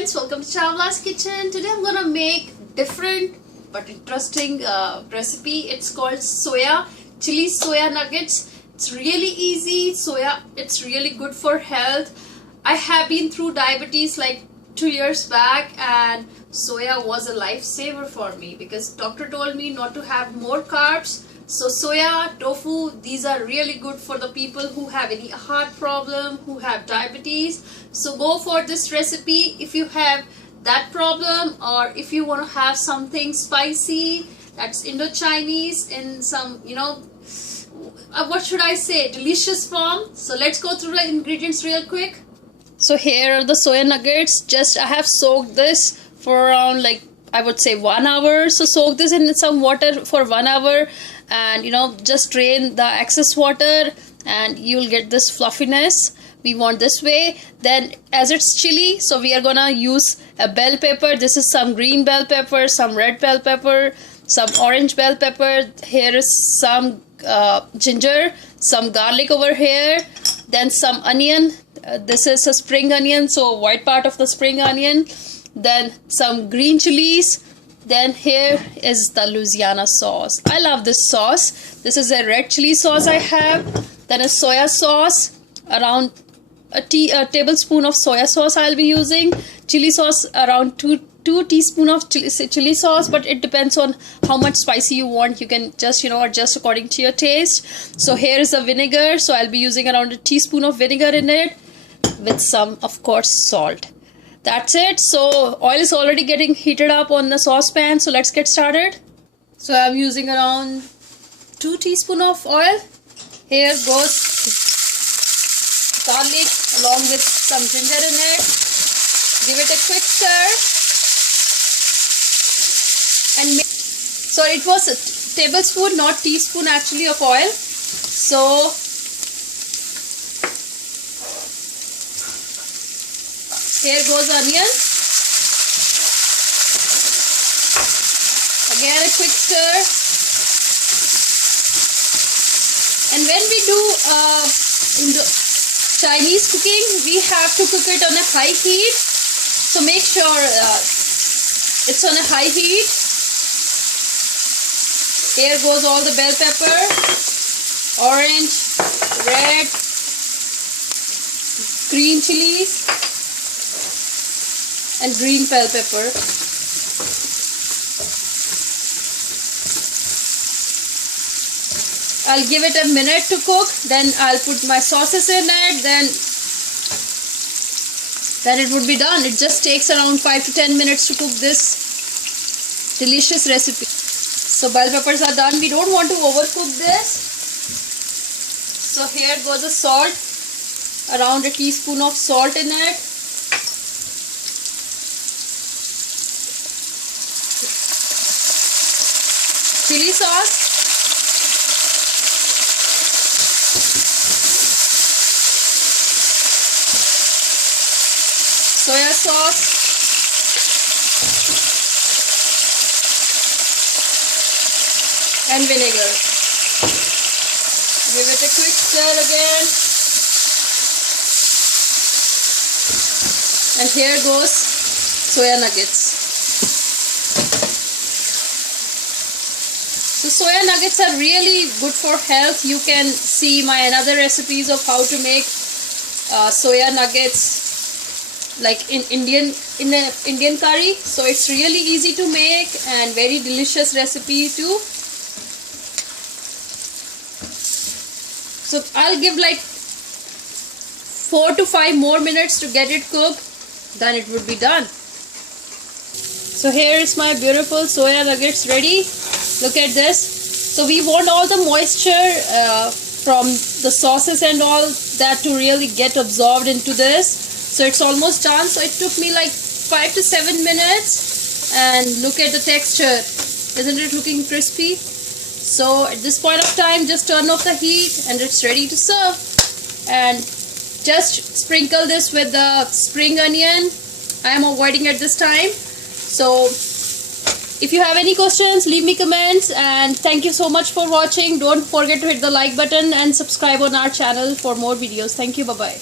Friends, welcome to Chawla's Kitchen. Today I'm gonna make different but interesting recipe. It's called chili soya nuggets. It's really easy. It's really good for health. I have been through diabetes like 2 years back, and soya was a lifesaver for me because doctor told me not to have more carbs. So soya, tofu, these are really good for the people who have any heart problem, who have diabetes. So go for this recipe if you have that problem, or if you want to have something spicy, that's Indo-Chinese in some, what should I say, delicious form. So let's go through the ingredients real quick. So here are the soya nuggets. I have soaked this for around I would say 1 hour. So soak this in some water for 1 hour, and just drain the excess water and you'll get this fluffiness. We want this way. Then as it's chili, so we are gonna use a bell pepper. This is some green bell pepper, some red bell pepper, some orange bell pepper. Here is some ginger, some garlic over here, then some onion. This is a spring onion, so white part of the spring onion. Then some green chilies. Then here is the Louisiana sauce. I love this sauce. This is a red chili sauce I have. Then a soya sauce, around a tablespoon of soya sauce I'll be using. Chili sauce, around 2 teaspoons of chili sauce, but it depends on how much spicy you want. You can just adjust according to your taste. So here is the vinegar, so I'll be using around a teaspoon of vinegar in it, with some, of course, salt. That's it. So oil is already getting heated up on the saucepan, so let's get started. So I'm using around 2 teaspoons of oil. Here goes garlic along with some ginger in it. Give it a quick stir. So it was a tablespoon, not teaspoon actually, of oil. So here goes onion. Again a quick stir. And when we do Chinese cooking, we have to cook it on a high heat. So make sure it's on a high heat. Here goes all the bell pepper, orange, red, green chilies, and green bell pepper. I'll give it a minute to cook, then I'll put my sauces in it, then it would be done. It just takes around 5 to 10 minutes to cook this delicious recipe. So bell peppers are done. We don't want to overcook this. So here goes the salt, around a teaspoon of salt in it. Chili sauce, soya sauce, and vinegar. Give it a quick stir again. And here goes soya nuggets. So soya nuggets are really good for health. You can see my another recipes of how to make soya nuggets like in Indian curry. So it's really easy to make and very delicious recipe too. So I'll give like 4 to 5 more minutes to get it cooked, then it would be done. So here is my beautiful soya nuggets ready. Look at this. So we want all the moisture from the sauces and all that to really get absorbed into this. So it's almost done. So it took me like 5 to 7 minutes, and look at the texture. Isn't it looking crispy? So at this point of time, just turn off the heat and it's ready to serve. And just sprinkle this with the spring onion. I am avoiding at this time. So if you have any questions, leave me comments, and thank you so much for watching. Don't forget to hit the like button and subscribe on our channel for more videos. Thank you. Bye bye.